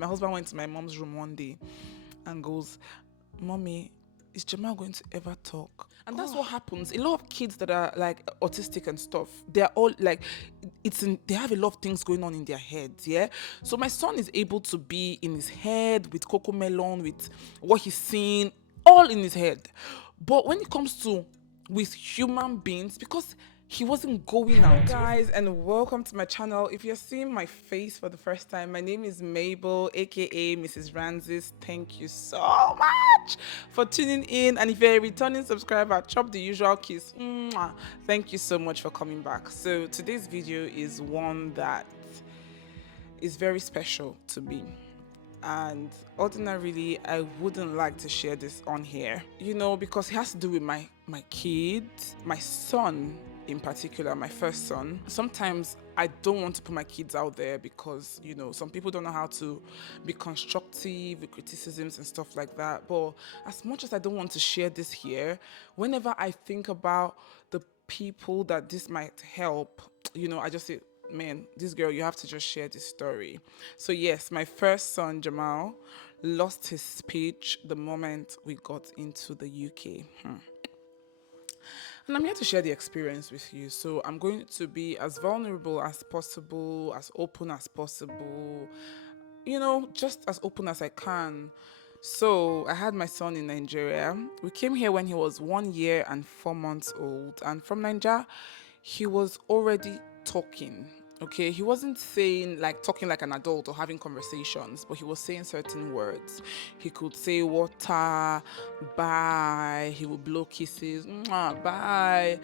My husband went to my mom's room one day and goes, "Mommy, is Jamal going to ever talk?" And that's what happens. A lot of kids that are like autistic and stuff, they're all like, they have a lot of things going on in their heads, yeah. So my son is able to be in his head with Coco Melon, with what he's seeing, all in his head. But when it comes to with human beings, because he wasn't going out. Hello guys, and welcome to my channel. If you're seeing my face for the first time, my name is Mabel, aka Mrs. Ranzis. Thank you so much for tuning in, and if you're a returning subscriber, chop the usual kiss. Mwah. Thank you so much for coming back. So today's video is one that is very special to me, and ordinarily I wouldn't like to share this on here, you know, because it has to do with my kids, my son in particular, my first son. Sometimes I don't want to put my kids out there because, you know, some people don't know how to be constructive with criticisms and stuff like that. But as much as I don't want to share this here, whenever I think about the people that this might help, you know, I just say, man, this girl, you have to just share this story. So yes, my first son, Jamal, lost his speech the moment we got into the UK. And I'm here to share the experience with you. So I'm going to be as vulnerable as possible, as open as possible, you know, just as open as I can. So I had my son in Nigeria. We came here when he was 1 year and 4 months old. And from Nigeria, he was already talking. Okay, he wasn't saying like talking like an adult or having conversations, but he was saying certain words. He could say water, bye, he would blow kisses, mwah, bye,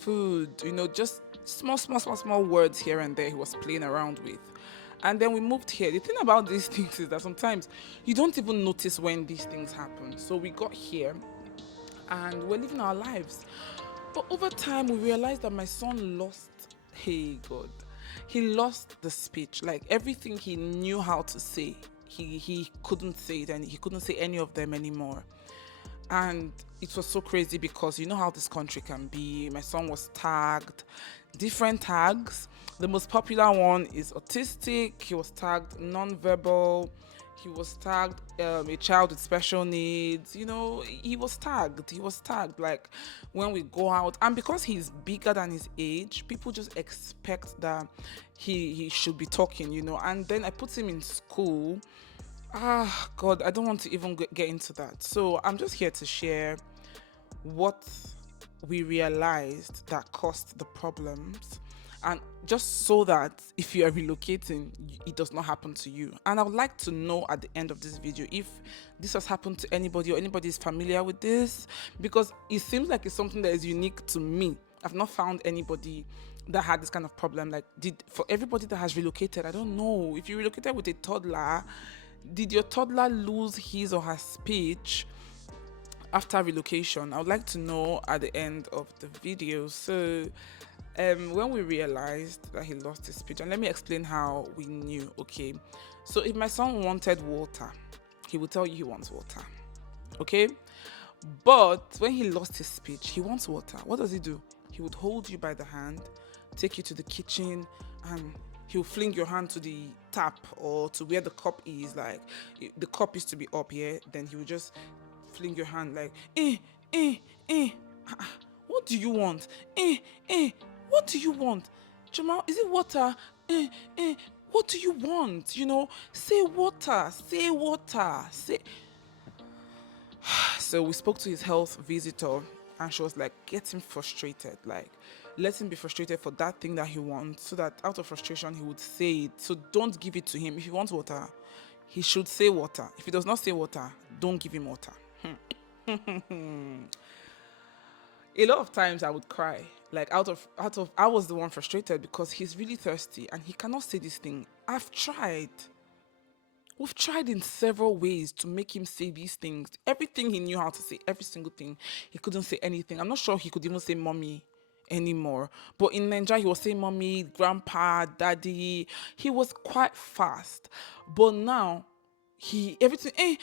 food, you know, just small words here and there he was playing around with. And then we moved here. The thing about these things is that sometimes you don't even notice when these things happen. So we got here and we're living our lives. But over time, we realized that my son lost, hey God, he lost the speech. Like everything he knew how to say, he couldn't say it, and he couldn't say any of them anymore. And it was so crazy because you know how this country can be. My son was tagged, different tags. The most popular one is autistic. He was tagged non-verbal. He was tagged a child with special needs. You know, he was tagged. He was tagged like when we go out. And because he's bigger than his age, people just expect that he should be talking, you know. And then I put him in school. Ah, God, I don't want to even get into that. So I'm just here to share what we realized that caused the problems, and just so that if you are relocating, it does not happen to you. And I would like to know at the end of this video if this has happened to anybody or anybody is familiar with this, because it seems like it's something that is unique to me. I've not found anybody that had this kind of problem. Like, for everybody that has relocated, I don't know, if you relocated with a toddler, did your toddler lose his or her speech after relocation? I would like to know at the end of the video. So when we realized that he lost his speech, and let me explain how we knew. Okay, so if my son wanted water, he would tell you he wants water, okay? But when he lost his speech, he wants water, what does he do? He would hold you by the hand, take you to the kitchen, and he'll fling your hand to the tap or to where the cup is. Like, the cup used to be up here, then he would just fling your hand like, what do you want? What do you want? Jamal, is it water? What do you want? You know, say water, say water, say. So we spoke to his health visitor, and she was like, get him frustrated, like let him be frustrated for that thing that he wants, so that out of frustration he would say it. So don't give it to him. If he wants water, he should say water. If he does not say water, don't give him water. A lot of times I would cry, like out of I was the one frustrated because he's really thirsty and he cannot say this thing. We've tried in several ways to make him say these things. Everything he knew how to say, every single thing. He couldn't say anything. I'm not sure he could even say mommy anymore. But in Nigeria, he was saying mommy, grandpa, daddy. He was quite fast. But now, everything,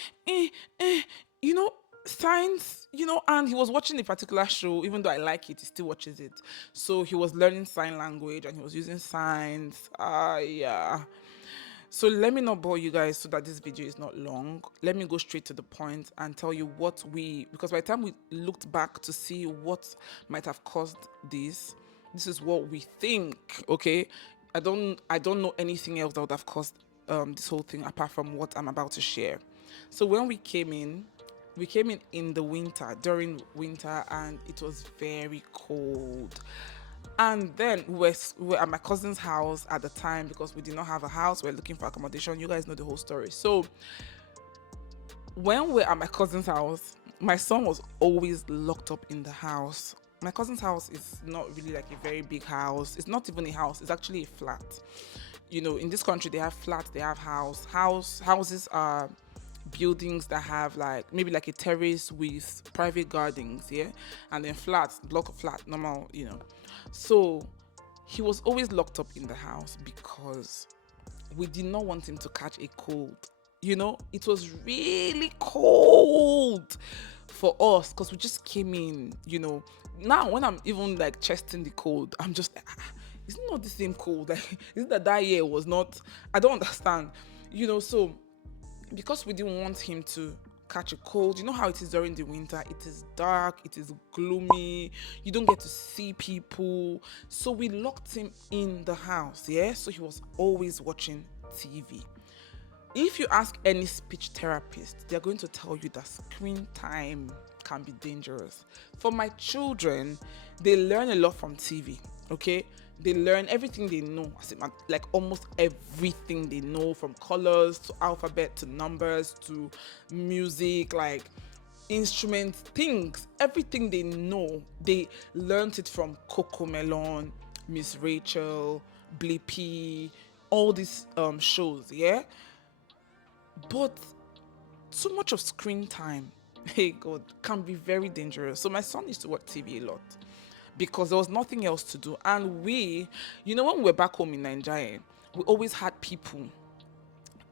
you know, signs, you know, and he was watching a particular show. Even though I like it, he still watches it. So he was learning sign language and he was using signs. Yeah. So let me not bore you guys so that this video is not long. Let me go straight to the point and tell you because by the time we looked back to see what might have caused this is what we think, okay? I don't know anything else that would have caused this whole thing apart from what I'm about to share. So when we came in the winter, during winter, and it was very cold. And then we were at my cousin's house at the time because we did not have a house. We are looking for accommodation. You guys know the whole story. So when we're at my cousin's house, my son was always locked up in the house. My cousin's house is not really like a very big house. It's not even a house. It's actually a flat. You know, in this country they have flats, they have houses are buildings that have like maybe like a terrace with private gardens, yeah, and then flats, block of flat, normal, you know. So he was always locked up in the house because we did not want him to catch a cold. You know, it was really cold for us because we just came in, you know. Now, when I'm even like chesting the cold, I'm just like, it's not the same cold. Like, is it that year was not? I don't understand, you know. So, because we didn't want him to catch a cold, you know how it is during the winter, it is dark, it is gloomy, you don't get to see people, so we locked him in the house, yeah, so he was always watching TV. If you ask any speech therapist, they're going to tell you that screen time can be dangerous. For my children, they learn a lot from TV, okay? They learn everything they know, like almost everything they know, from colors to alphabet to numbers to music, like instruments, things, everything they know. They learned it from Coco Melon, Miss Rachel, Blippi, all these shows, yeah? But too much of screen time, hey God, can be very dangerous. So my son used to watch TV a lot because there was nothing else to do. And we, you know, when we were back home in Nigeria, we always had people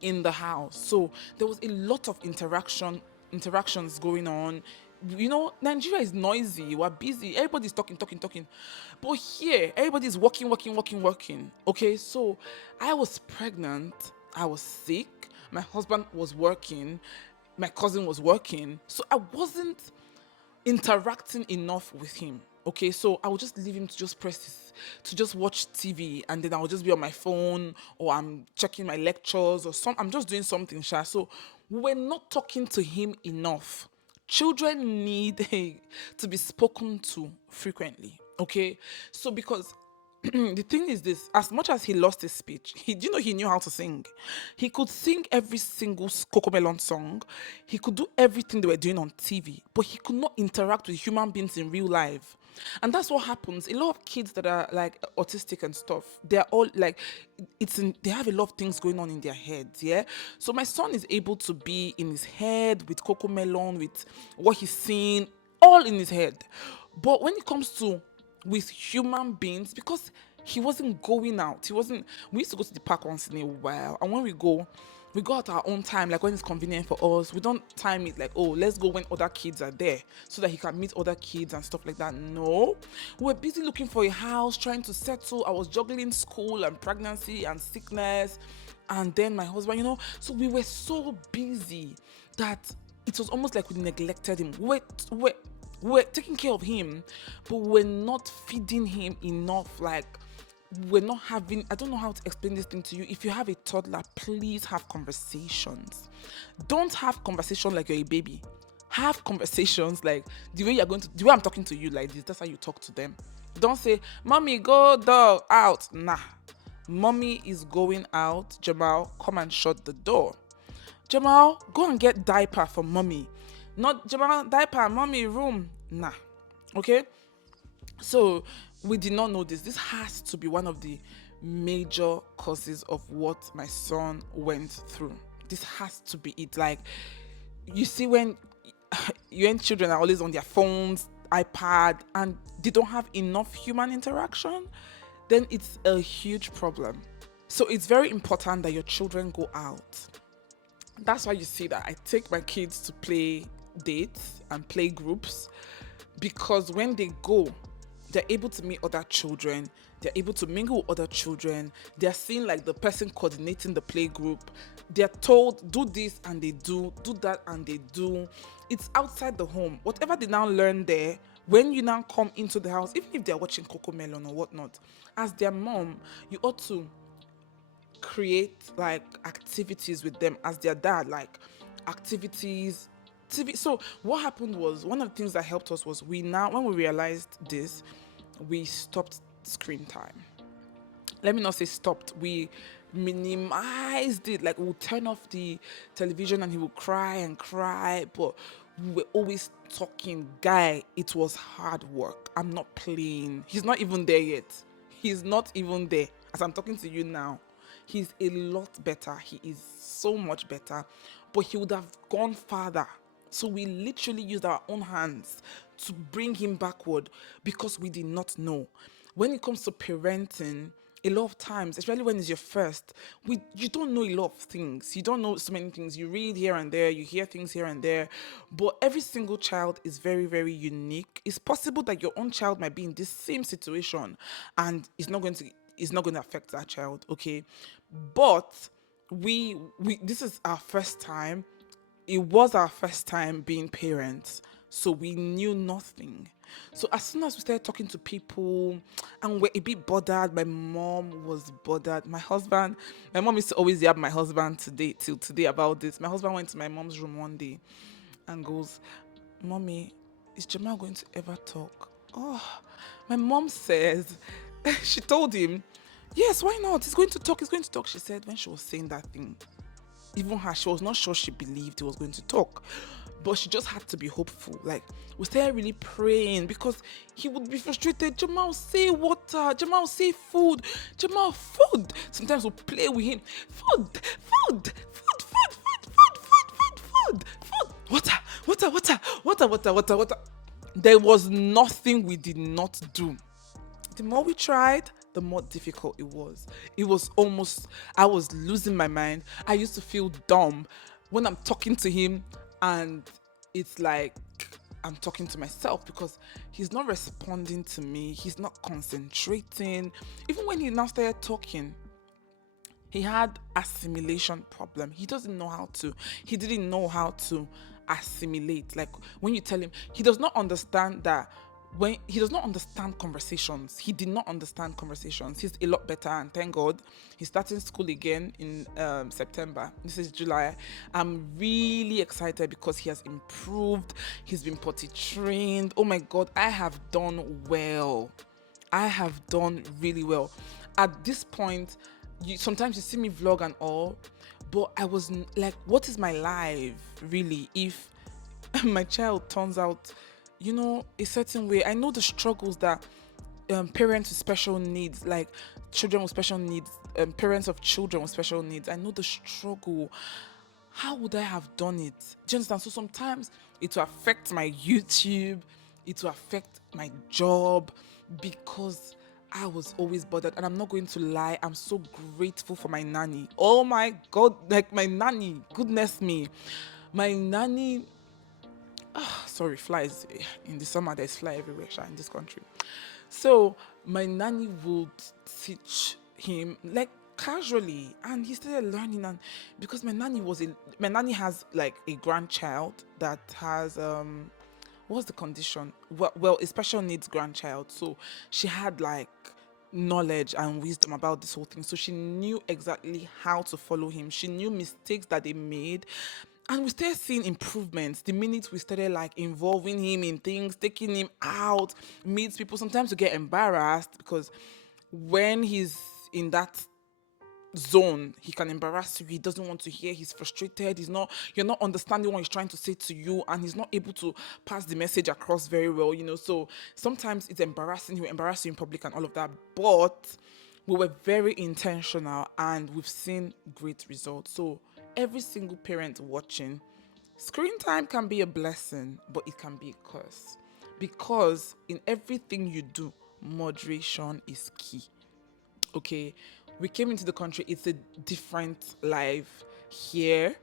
in the house. So there was a lot of interactions going on. You know, Nigeria is noisy, we're busy, everybody's talking. But here, everybody's working. Okay, so I was pregnant, I was sick, my husband was working, my cousin was working. So I wasn't interacting enough with him. Okay, so I would just leave him to just to just watch TV, and then I would just be on my phone, or I'm checking my lectures, or I'm just doing something, sha. So we're not talking to him enough. Children need to be spoken to frequently. Okay, so because the thing is this, as much as he lost his speech, he knew how to sing. He could sing every single Cocomelon song. He could do everything they were doing on TV, but he could not interact with human beings in real life. And that's what happens. A lot of kids that are like autistic and stuff, they're all like, they have a lot of things going on in their heads, yeah? So my son is able to be in his head with Cocomelon, with what he's seeing, all in his head. But when it comes to with human beings, because he wasn't going out, we used to go to the park once in a while, and when we go at our own time, like when it's convenient for us. We don't time it like, oh, let's go when other kids are there so that he can meet other kids and stuff like that. No, we're busy looking for a house, trying to settle. I was juggling school and pregnancy and sickness, and then my husband, so we were so busy that it was almost like we neglected him. We're taking care of him, but we're not feeding him enough. Like, we're not having, I don't know how to explain this thing to you. If you have a toddler, please have conversations. Don't have conversation like you're a baby. Have conversations like the way I'm talking to you like this. That's how you talk to them. Don't say, "Mommy, go dog out." Nah. Mommy is going out. Jamal, come and shut the door. Jamal, go and get diaper for mommy. Not Jamal, diaper, mommy, room. Nah. Okay? So we did not know this. This has to be one of the major causes of what my son went through. This has to be it. Like, you see, when your children are always on their phones, iPad, and they don't have enough human interaction, then it's a huge problem. So it's very important that your children go out. That's why you see that I take my kids to play dates and play groups, because when they go, they're able to meet other children. They're able to mingle with other children. They're seeing like the person coordinating the play group. They're told, do this and they do that and they do. It's outside the home. Whatever they now learn there, when you now come into the house, even if they're watching Coco Melon or whatnot, as their mom, you ought to create like activities with them as their dad, like activities. TV. So what happened was, one of the things that helped us was, we now, when we realized this, we stopped screen time. Let me not say stopped, we minimized it. Like, we'll turn off the television and he will cry and cry, but we were always talking. Guy, it was hard work. I'm not playing. He's not even there yet. He's not even there. As I'm talking to you now, he's a lot better. He is so much better, but he would have gone farther. So we literally used our own hands to bring him backward because we did not know. When it comes to parenting, a lot of times, especially when it's your first, you don't know a lot of things. You don't know so many things. You read here and there, you hear things here and there, but every single child is very, very unique. It's possible that your own child might be in this same situation and it's not going to affect that child, okay? But we this is our first time. It was our first time being parents, so we knew nothing. So as soon as we started talking to people and we're a bit bothered, my mom was bothered. My mom used to always yab my husband today till today about this. My husband went to my mom's room one day and goes, "Mommy, is Jamal going to ever talk?" Oh, my mom says, she told him, "Yes, why not? He's going to talk, he's going to talk." She said when she was saying that thing, even her, she was not sure she believed he was going to talk, but she just had to be hopeful. Like, we started really praying because he would be frustrated. "Jamal, say water. Jamal, say food. Jamal, food." Sometimes we'll play with him. "Food, food, food, food, food, food, food, food, food, food. Water, water, water, water, water, water, water." There was nothing we did not do. The more we tried, the more difficult it was. It was almost, I was losing my mind. I used to feel dumb when I'm talking to him, and it's like I'm talking to myself because he's not responding to me. He's not concentrating. Even when he now started talking, he had assimilation problem. He didn't know how to assimilate. Like, when you tell him, he does not understand that. When he does not understand conversations, he did not understand conversations. He's a lot better, and thank God he's starting school again in September. This is July. I'm really excited because he has improved. He's been potty trained. Oh my God, I have done well. I have done really well. At this point, sometimes you see me vlog and all, but I was like, what is my life really if my child turns out, a certain way? I know the struggles that parents with special needs, like children with special needs, parents of children with special needs, I know the struggle. How would I have done it? Do you understand? So sometimes it will affect my YouTube, it will affect my job, because I was always bothered. And I'm not going to lie, I'm so grateful for my nanny. Oh my God, like my nanny, goodness me. My nanny, sorry, flies. In the summer, there's fly everywhere in this country. So my nanny would teach him like casually, and he started learning. And because my nanny has like a grandchild that has what's the condition? Well, a special needs grandchild. So she had like knowledge and wisdom about this whole thing. So she knew exactly how to follow him. She knew mistakes that they made. And we started seeing improvements the minute we started like involving him in things, taking him out, meet people. Sometimes we get embarrassed because when he's in that zone, he can embarrass you. He doesn't want to hear. He's frustrated. You're not understanding what he's trying to say to you, and he's not able to pass the message across very well. So sometimes it's embarrassing. He'll embarrass you in public and all of that. But we were very intentional, and we've seen great results. So every single parent watching, screen time can be a blessing, but it can be a curse, because in everything you do, moderation is key. Okay, we came into the country, it's a different life here.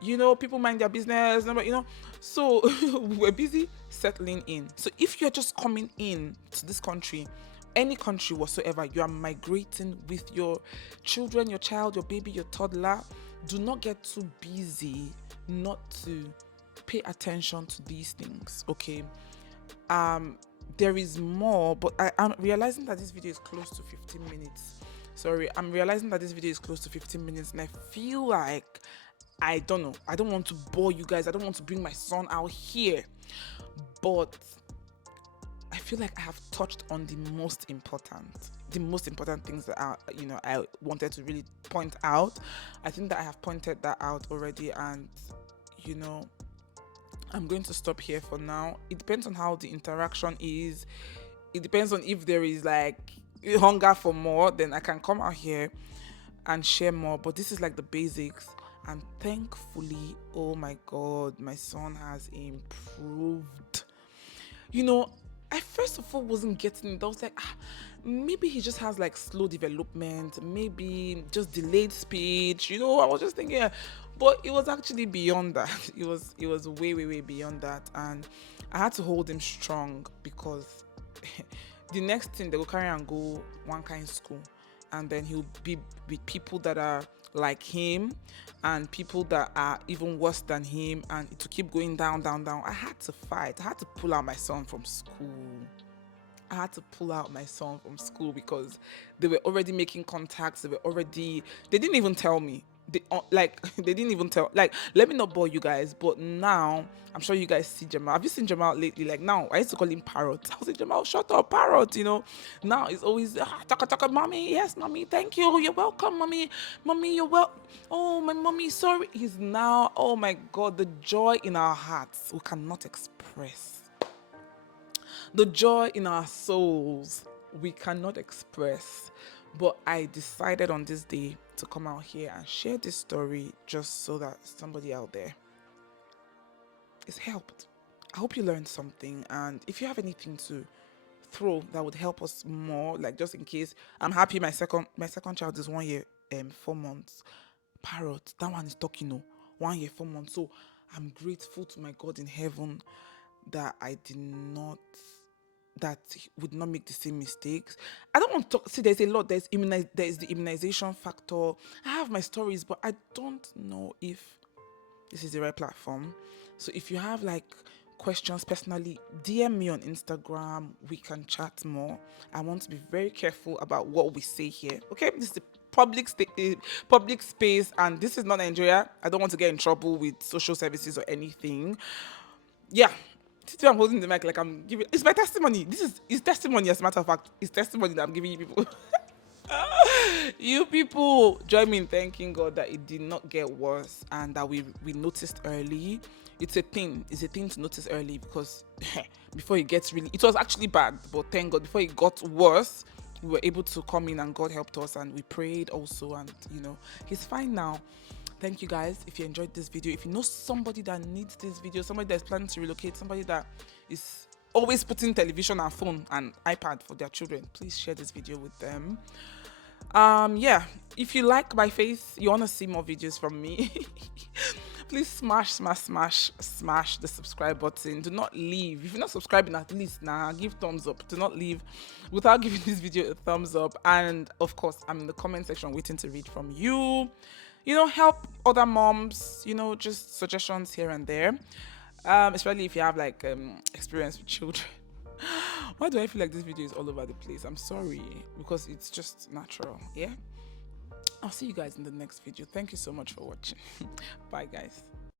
People mind their business, so we're busy settling in. So if you're just coming in to this country, any country whatsoever, you are migrating with your children, your child, your baby, your toddler, do not get too busy not to pay attention to these things, okay? There is more, but I'm realizing that this video is close to 15 minutes. Sorry, I'm realizing that this video is close to 15 minutes, and I feel like, I don't know, I don't want to bore you guys, I don't want to bring my son out here, but I feel like I have touched on the most important things that I wanted to really point out. I think that I have pointed that out already, and I'm going to stop here for now. It depends on how the interaction is. It depends on if there is like hunger for more, then I can come out here and share more. But this is like the basics. And thankfully, oh my God, my son has improved. I first of all wasn't getting it. I was like, maybe he just has like slow development, maybe just delayed speech. I was just thinking, but it was actually beyond that. It was way, way, way beyond that. And I had to hold him strong, because the next thing, they will carry and go one kind school, and then he'll be with people that are like him and people that are even worse than him, and to keep going down, down, down. I had to fight. I had to pull out my son from school. Because they were already making contacts. They didn't even tell me. They didn't even tell. Like, let me not bore you guys, but now I'm sure you guys see Jamal. Have you seen Jamal lately? Like, now I used to call him Parrot. I was like, Jamal, shut up, Parrot. Now it's always taka, mommy. Yes, mommy. Thank you. You're welcome, mommy. Mommy, you're well. Oh, my mommy. Sorry. He's now. Oh my God, the joy in our hearts we cannot express. The joy in our souls we cannot express. But I decided on this day to come out here and share this story, just so that somebody out there is helped. I hope you learned something, and if you have anything to throw that would help us more, like just in case. I'm happy my second child is 1 year 4 months. Parrot, that one is talking 1 year 4 months. So I'm grateful to my God in heaven that that would not make the same mistakes. I don't want to talk. See, there's a lot. There's the immunization factor. I have my stories, but I don't know if this is the right platform. So if you have like questions personally, DM me on Instagram. We can chat more. I want to be very careful about what we say here. Okay, this is a public space, and this is not Nigeria. I don't want to get in trouble with social services or anything. Yeah. Today I'm holding the mic like I'm giving. It's my testimony. It's testimony, as a matter of fact. It's testimony that I'm giving you people. You people, join me in thanking God that it did not get worse, and that we noticed early. It's a thing to notice early, because before it gets it was actually bad, but thank God, before it got worse, we were able to come in and God helped us, and we prayed also, and he's fine now. Thank you guys. If you enjoyed this video, if you know somebody that needs this video, somebody that's planning to relocate, somebody that is always putting television and phone and iPad for their children, please share this video with them. Yeah, if you like my face, you want to see more videos from me, please smash the subscribe button. Do not leave. If you're not subscribing, at least give thumbs up. Do not leave without giving this video a thumbs up. And of course, I'm in the comment section waiting to read from you. Help other moms, just suggestions here and there. Especially if you have like experience with children. Why do I feel like this video is all over the place? I'm sorry, because it's just natural. Yeah, I'll see you guys in the next video. Thank you so much for watching. Bye guys.